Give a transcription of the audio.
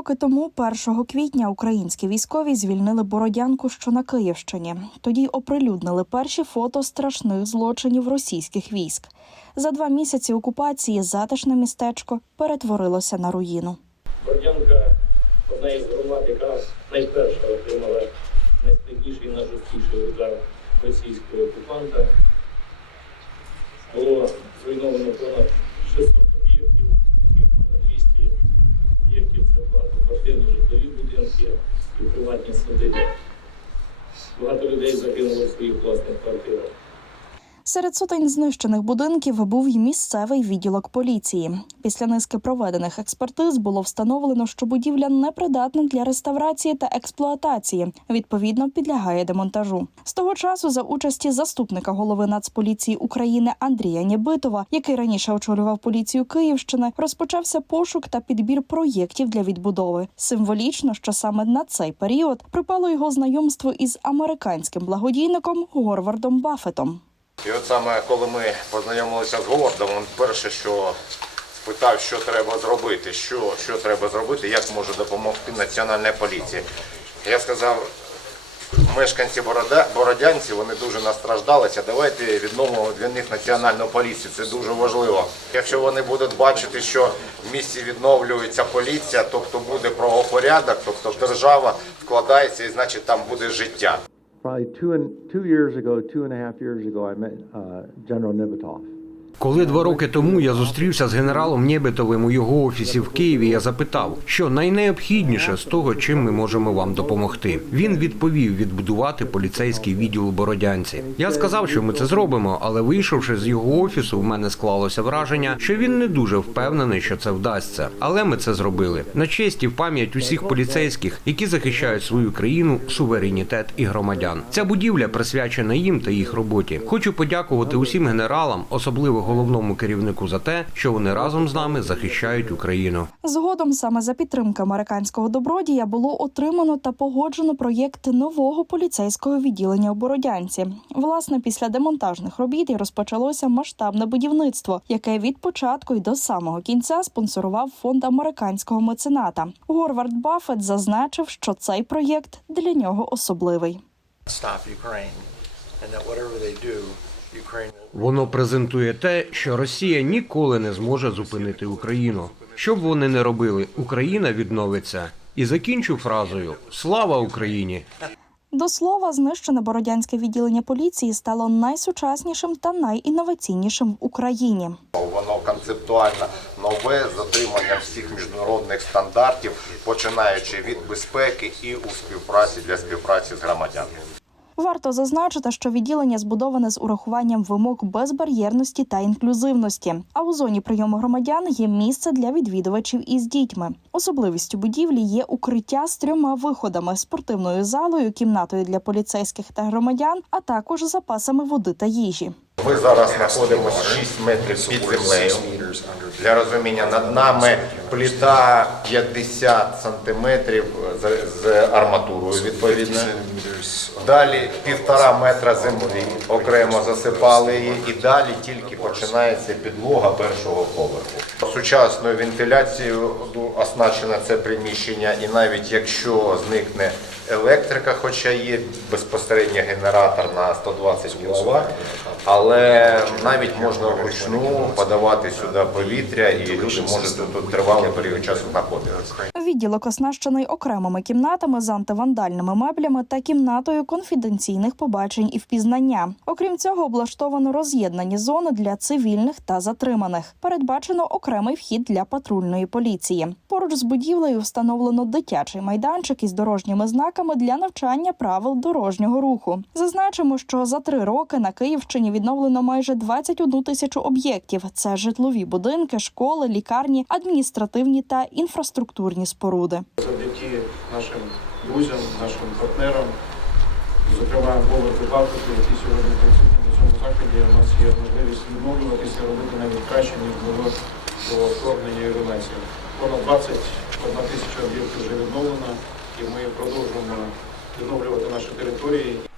роки тому, 1 квітня, українські військові звільнили Бородянку, що на Київщині. Тоді оприлюднили перші фото страшних злочинів російських військ. За два місяці окупації затишне містечко перетворилося на руїну. Бордянка одна із громад, яка найперша отримала найскладніший і найжорсткіший удар російського окупанта. Було зруйновано понад 600 об'єктів, яких понад 200 об'єктів це багатоквартирні житлові будинки і приватні садиби. Багато людей загинуло в своїх власних квартирах. Серед сотень знищених будинків був й місцевий відділок поліції. Після низки проведених експертиз було встановлено, що будівля непридатна для реставрації та експлуатації. Відповідно, підлягає демонтажу. З того часу, за участі заступника голови Нацполіції України Андрія Нєбитова, який раніше очолював поліцію Київщини, розпочався пошук та підбір проєктів для відбудови. Символічно, що саме на цей період припало його знайомство із американським благодійником Горвардом Баффетом. І от саме коли ми познайомилися з Говардом, він перше, що спитав, що треба зробити, що, що треба зробити, як може допомогти Національна поліція. Я сказав, мешканці Бородянці, вони дуже настраждалися, давайте відновимо для них національну поліцію, це дуже важливо. Якщо вони будуть бачити, що в місті відновлюється поліція, тобто буде правопорядок, тобто держава вкладається і значить там буде життя. Probably two and two years ago, two and a half years ago, I met uh, General Nibitov. Коли два роки тому я зустрівся з генералом Нєбетовим у його офісі в Києві, я запитав, що найнеобхідніше з того, чим ми можемо вам допомогти. Він відповів відбудувати поліцейський відділ у Бородянці. Я сказав, що ми це зробимо, але вийшовши з його офісу, в мене склалося враження, що він не дуже впевнений, що це вдасться. Але ми це зробили на честь і в пам'ять усіх поліцейських, які захищають свою країну, суверенітет і громадян. Ця будівля присвячена їм та їх роботі. Хочу подякувати усім генералам, особливо головному керівнику, за те, що вони разом з нами захищають Україну. Згодом саме за підтримки американського добродія було отримано та погоджено проєкт нового поліцейського відділення у Бородянці. Власне, після демонтажних робіт і розпочалося масштабне будівництво, яке від початку й до самого кінця спонсорував фонд американського мецената. Горвард Баффет зазначив, що цей проєкт для нього особливий. Воно презентує те, що Росія ніколи не зможе зупинити Україну. Що б вони не робили, Україна відновиться. І закінчу фразою Слава Україні! До слова, знищене бородянське відділення поліції стало найсучаснішим та найінноваційнішим в Україні. Воно концептуально нове з дотриманням всіх міжнародних стандартів, починаючи від безпеки і у співпраці для співпраці з громадянами. Варто зазначити, що відділення збудоване з урахуванням вимог безбар'єрності та інклюзивності. А у зоні прийому громадян є місце для відвідувачів із дітьми. Особливістю будівлі є укриття з трьома виходами: спортивною залою, кімнатою для поліцейських та громадян, а також запасами води та їжі. Ми зараз знаходимося 6 метрів під землею. Для розуміння над нами пліта 50 сантиметрів з, з арматурою відповідно. Далі півтора метра землі окремо засипали її, і далі тільки починається підлога першого поверху. Сучасною вентиляцією оснащено це приміщення, і навіть якщо зникне електрика, хоча є безпосередньо генератор на 120 кВт, але навіть можна вручну подавати сюди повітря, і люди можуть тут тривалий період часу знаходитися. Відділок оснащений окремими кімнатами з антивандальними меблями та кімнатою конфіденційних побачень і впізнання. Окрім цього, облаштовано роз'єднані зони для цивільних та затриманих. Передбачено окремий вхід для патрульної поліції. Поруч з будівлею встановлено дитячий майданчик із дорожніми знаками для навчання правил дорожнього руху. Зазначимо, що за три роки на Київщині відновлено майже 21 тисячу об'єктів. Це житлові будинки, школи, лікарні, адміністративні та інфраструктурні споруди. Завдяки нашим друзям, нашим партнерам, зокрема Говарду Баффету, які сьогодні працюють на цьому заході, у нас є можливість відновлюватися, робити навіть краще, ніж було до вторгнення і руйнації. Понад 21 тисяча об'єктів вже відновлено, і ми продовжуємо відновлювати наші території.